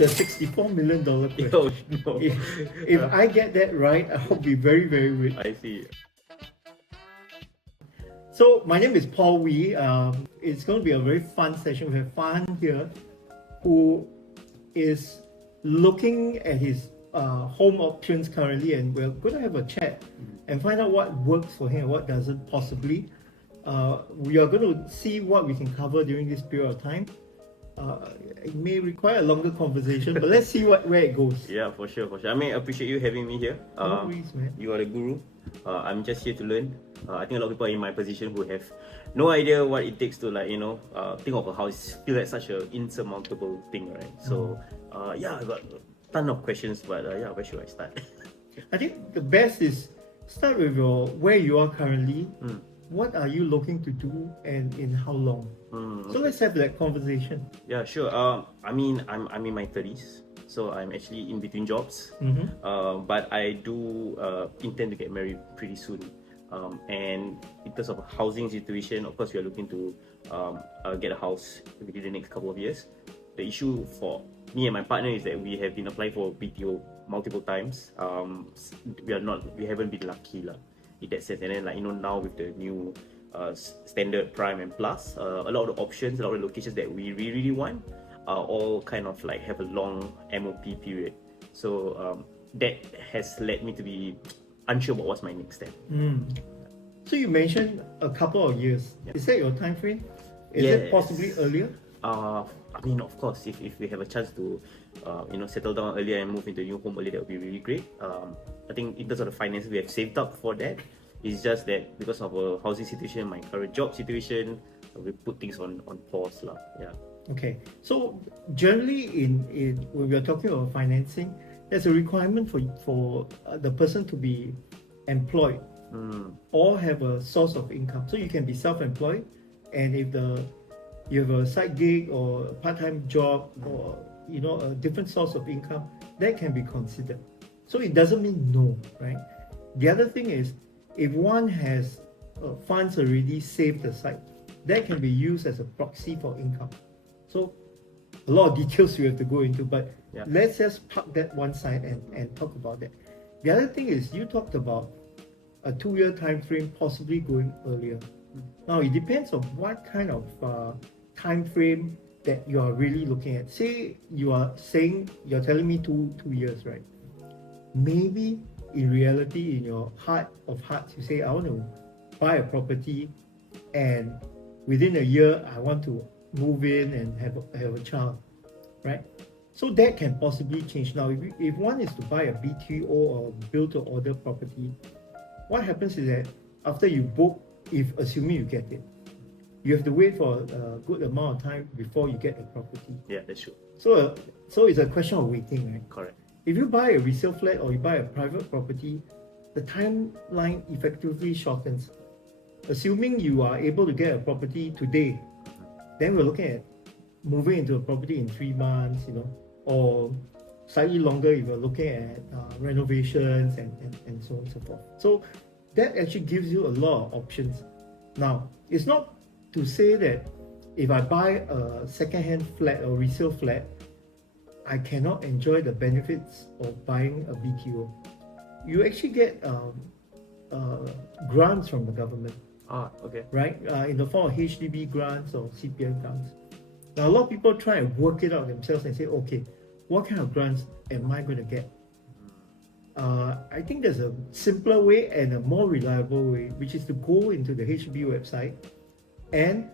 the $64 million question. Oh, no. If I get that right, I'll be very, very rich. I see. So my name is Paul Wee. It's going to be a very fun session. We have Fan here, who is looking at his home options currently, and we're going to have a chat and find out what works for him and what doesn't possibly. We are going to see what we can cover during this period of time. It may require a longer conversation, but let's see where it goes. Yeah, for sure. I mean, I appreciate you having me here. No worries, man. You are the guru. I'm just here to learn. I think a lot of people are in my position who have no idea what it takes to think of a house. Feel like such an insurmountable thing, right? So yeah, I got a ton of questions, but yeah, where should I start? I think the best is start with where you are currently. What are you looking to do and in how long? So let's have that conversation. Yeah, sure. I mean, I'm in my 30s, so I'm actually in between jobs. But I do intend to get married pretty soon. And in terms of a housing situation, of course, we are looking to get a house within the next couple of years. The issue for me and my partner is that we have been applying for BTO multiple times. We haven't been lucky in that sense. And then now with the new standard prime and plus, a lot of the options, a lot of the locations that we really want are all kind of have a long MOP period. So that has led me to be unsure about what's my next step. So you mentioned a couple of years. Yeah. Is that your time frame? Is Yes. it possibly earlier? I mean, of course, if we have a chance to settle down earlier and move into a new home earlier, that would be really great. I think in terms of the finances, we have saved up for that. It's just that because of our housing situation, my current job situation, we put things on pause lah. Yeah. Okay. So generally, in when we are talking about financing, there's a requirement for the person to be employed or have a source of income. So you can be self-employed, and if you have a side gig or a part-time job or a different source of income, that can be considered. So it doesn't mean no, right? The other thing is, if one has funds already saved aside, that can be used as a proxy for income. So a lot of details we have to go into, but Yeah. let's just park that one side and talk about that. The other thing is, you talked about a 2-year time frame, possibly going earlier. Now it depends on what kind of time frame that you are really looking at. Say you're telling me two years, right? Maybe in reality, in your heart of hearts, you say, I want to buy a property, and within a year I want to move in and have a child, right? So that can possibly change. Now, if one is to buy a BTO or build to order property, what happens is that after you book, if assuming you get it, you have to wait for a good amount of time before you get the property. Yeah, that's true. So it's a question of waiting, right? Correct. If you buy a resale flat or you buy a private property, the timeline effectively shortens. Assuming you are able to get a property today, then we're looking at moving into a property in 3 months, or slightly longer if you're looking at renovations and so on and so forth. So that actually gives you a lot of options. Now, it's not to say that if I buy a second-hand flat or resale flat, I cannot enjoy the benefits of buying a BTO. You actually get grants from the government. Okay. Right? In the form of HDB grants or CPF grants. Now, a lot of people try and work it out themselves and say, okay, what kind of grants am I going to get? I think there's a simpler way and a more reliable way, which is to go into the HDB website and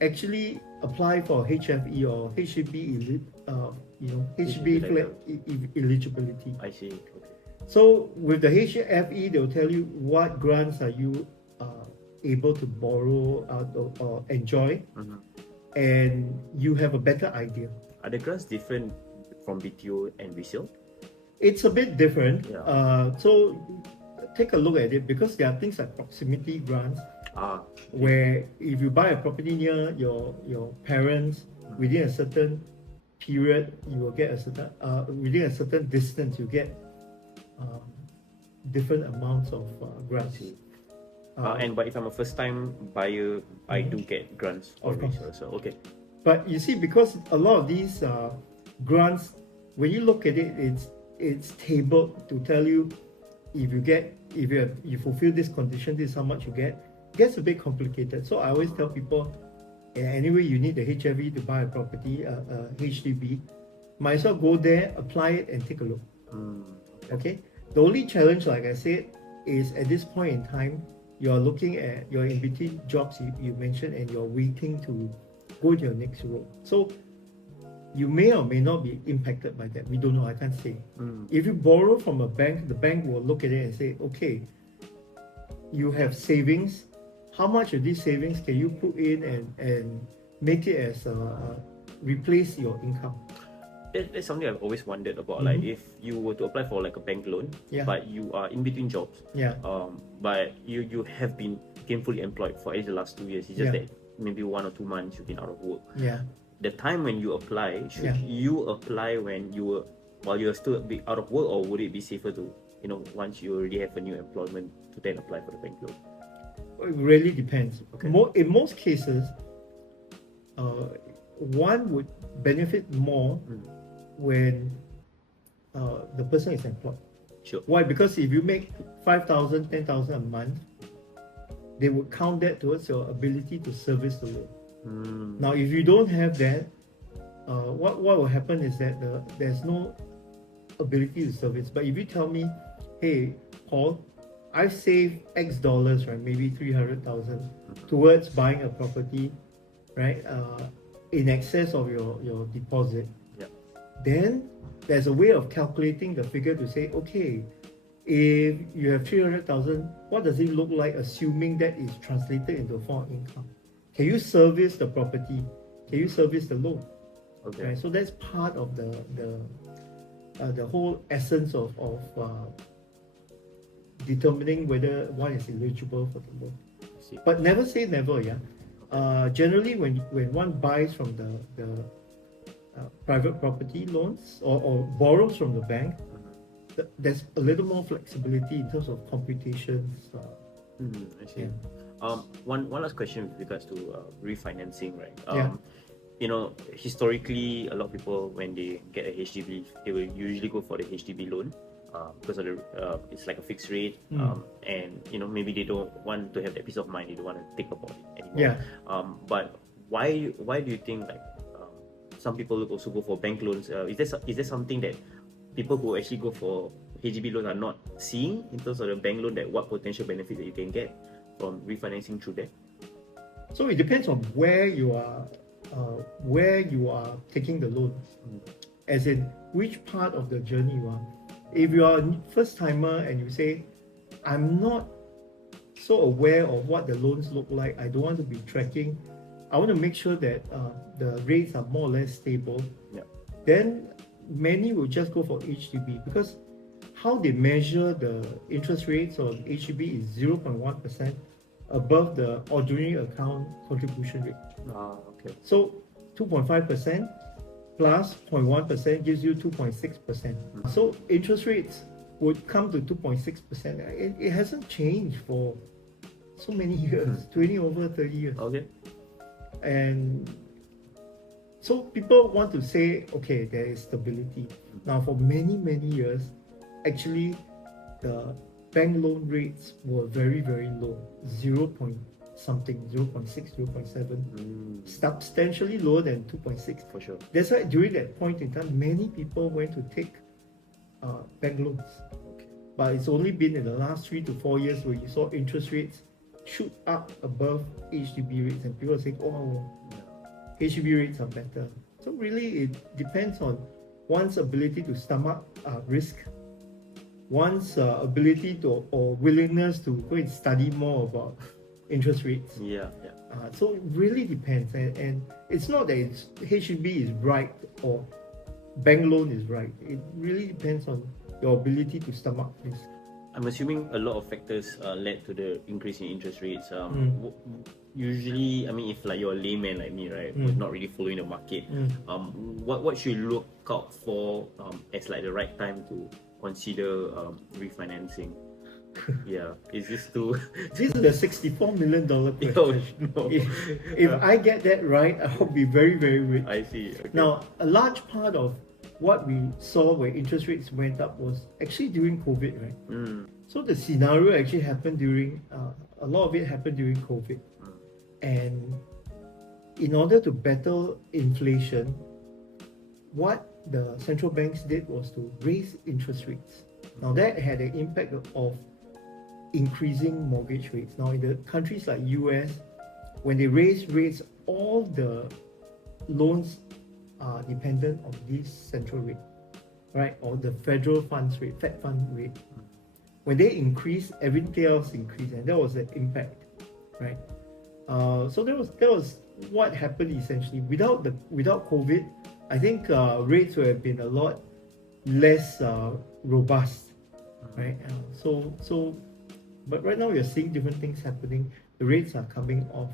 actually apply for HFE or HDB flat eligibility. I see. Okay. So with the HFE, they'll tell you what grants are you able to borrow or enjoy, and you have a better idea. Are the grants different from BTO and resale? It's a bit different. Yeah. So take a look at it, because there are things like proximity grants, where if you buy a property near your parents, within a certain period, you will get a certain within a certain distance, you get different amounts of grants. But if I'm a first-time buyer, I do get grants or Of course. resale. So okay. But you see, because a lot of these grants when you look at it, it's tabled to tell you if you fulfill this condition, this is how much you get. It gets a bit complicated. So I always tell people, anyway, you need the HFE to buy a property, HDB. Might as well go there, apply it, and take a look. Okay. The only challenge, like I said, is at this point in time, you're in between jobs you mentioned, and you're waiting to go to your next role. So you may or may not be impacted by that. We don't know. I can't say. If you borrow from a bank, the bank will look at it and say, okay, you have savings. How much of these savings can you put in and make it as replace your income? That's something I've always wondered about. Like, if you were to apply for like a bank loan, but you are in between jobs, but you have been gainfully employed for at least the last 2 years. It's just that maybe 1 or 2 months you've been out of work. The time when you apply, should you apply while you're still a bit out of work, or would it be safer to, once you already have a new employment, to then apply for the bank loan? It really depends. Okay. In most cases, one would benefit more when the person is employed. Sure. Why? Because if you make 5,000, 10,000 a month, they would count that towards your ability to service the loan. Now, if you don't have that, what will happen is that there's no ability to service. But if you tell me, hey, Paul, I've saved X dollars, right? Maybe 300,000 towards buying a property, right? In excess of your deposit. Then there's a way of calculating the figure to say, okay, if you have 300,000, what does it look like assuming that is translated into a form of income? Can you service the property? Can you service the loan? Okay. Right? So that's part of the whole essence of determining whether one is eligible for the loan. But never say never, generally, when one buys from the private property loans or borrows from the bank, there's a little more flexibility in terms of computations. I see. One last question with regards to refinancing, right? Historically, a lot of people, when they get a HDB, they will usually go for the HDB loan. Because of it's like a fixed rate, and maybe they don't want to have that peace of mind. They don't want to think about it anymore. But why do you think some people also go for bank loans? Is there something that people who actually go for HDB loans are not seeing in terms of the bank loan, that what potential benefit that you can get from refinancing through that? So it depends on where you are taking the loan, as in which part of the journey you are. If you are a first timer and you say, I'm not so aware of what the loans look like, I don't want to be tracking, I want to make sure that the rates are more or less stable, then many will just go for HDB, because how they measure the interest rates on HDB is 0.1% above the ordinary account contribution rate. Okay. So 2.5% plus 0.1% gives you 2.6%. So interest rates would come to 2.6%. It hasn't changed for so many years, 20 over 30 years. Okay. And so people want to say, okay, there is stability. Now, for many, many years, actually, the bank loan rates were very, very low, 0.6, 0.7, substantially lower than 2.6. For sure. That's why during that point in time, many people went to take bank loans. Okay. But it's only been in the last 3 to 4 years where you saw interest rates shoot up above HDB rates, and people are saying, oh, HDB rates are better. So really, it depends on one's ability to stomach risk, one's ability to or willingness to go and study more about interest rates. So it really depends, and it's not that HDB is right or bank loan is right. It really depends on your ability to stomach risk. I'm assuming a lot of factors led to the increase in interest rates. Usually, I mean, if like you're a layman like me, right, who's not really following the market, what should you look out for as like the right time to consider refinancing? Is this too? This is the $64 million question. Oh, no. If I get that right, I'll be very, very rich. I see. Okay. Now, a large part of what we saw where interest rates went up was actually during COVID, right? Mm. So the scenario actually happened during, a lot of it happened during COVID. And in order to battle inflation, what the central banks did was to raise interest rates. Now that had an impact of increasing mortgage rates. Now in the countries like US, when they raise rates, all the loans are dependent on this central rate, right? Or the federal funds rate, Fed fund rate. When they increase, everything else increased, and that was the impact, right? So that was what happened essentially. Without COVID, I think rates would have been a lot less robust, right? But right now we are seeing different things happening. The rates are coming off.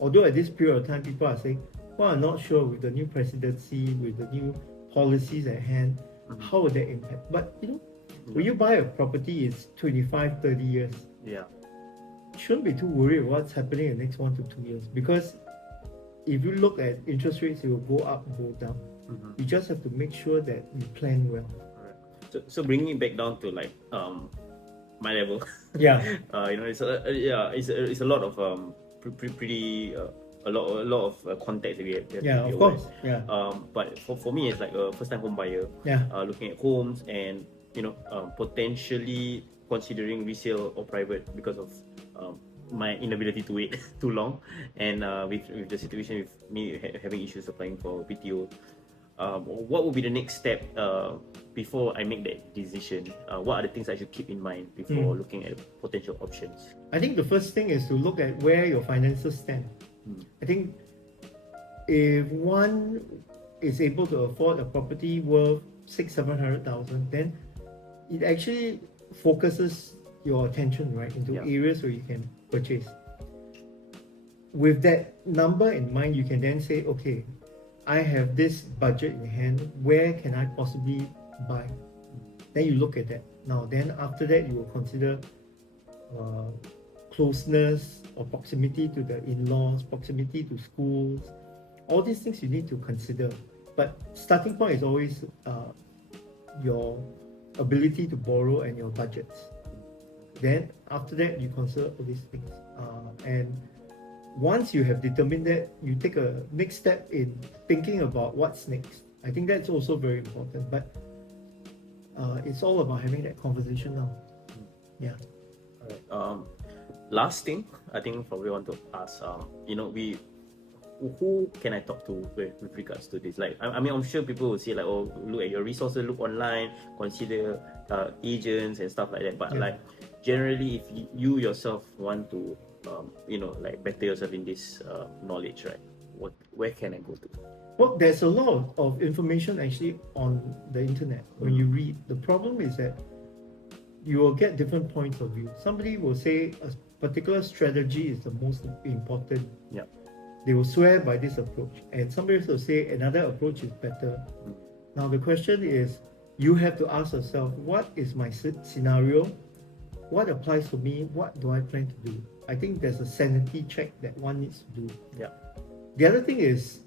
Although at this period of time, people are saying, well, I'm not sure with the new presidency, with the new policies at hand, how will that impact? But when you buy a property, it's 25, 30 years. Yeah. You shouldn't be too worried what's happening in the next 1 to 2 years, because if you look at interest rates, it will go up, go down. You just have to make sure that you plan well. So bringing it back down to like my level. Yeah. It's a lot of pretty a lot of context that we have to be of aware. Course. Yeah. But for me, it's like a first-time home buyer. Yeah. Looking at homes and potentially considering resale or private because of my inability to wait too long, and with the situation with me having issues applying for BTO. What would be the next step before I make that decision? What are the things I should keep in mind before looking at potential options? I think the first thing is to look at where your finances stand. I think if one is able to afford a property worth 600,000-700,000, then it actually focuses your attention into areas where you can purchase. With that number in mind, you can then say, okay, I have this budget in hand, where can I possibly buy? Then you look at that. Now, then after that, you will consider closeness or proximity to the in-laws, proximity to schools, all these things you need to consider. But starting point is always your ability to borrow and your budgets. Then after that, you consider all these things. And once you have determined that, you take a next step in thinking about what's next. I think that's also very important. But it's all about having that conversation now. Yeah. All right. Last thing, I think probably want to ask, who can I talk to with regards to this? Like, I mean, I'm sure people will say like, oh, look at your resources, look online, consider agents and stuff like that. But like, generally, if you yourself want to, like better yourself in this knowledge, right? Where can I go to? Well, there's a lot of information actually on the internet when you read. The problem is that you will get different points of view. Somebody will say a particular strategy is the most important. Yeah. They will swear by this approach, and somebody will say another approach is better. Now the question is, you have to ask yourself, what is my scenario? What applies to me? What do I plan to do? I think there's a sanity check that one needs to do. Yeah. The other thing is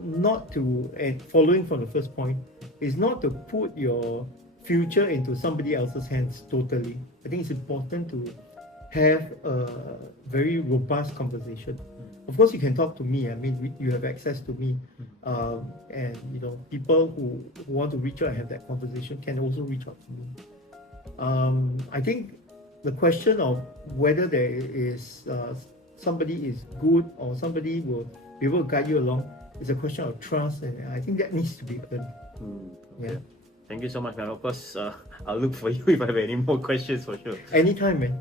not to, and following from the first point, is not to put your future into somebody else's hands totally. I think it's important to have a very robust conversation. Of course, you can talk to me. I mean, you have access to me, and people who want to reach out and have that conversation can also reach out to me. I think the question of whether there is somebody is good or somebody will be able to guide you along is a question of trust, and I think that needs to be earned. Yeah. Thank you so much, man. Of course, I'll look for you if I have any more questions for sure. Anytime, man.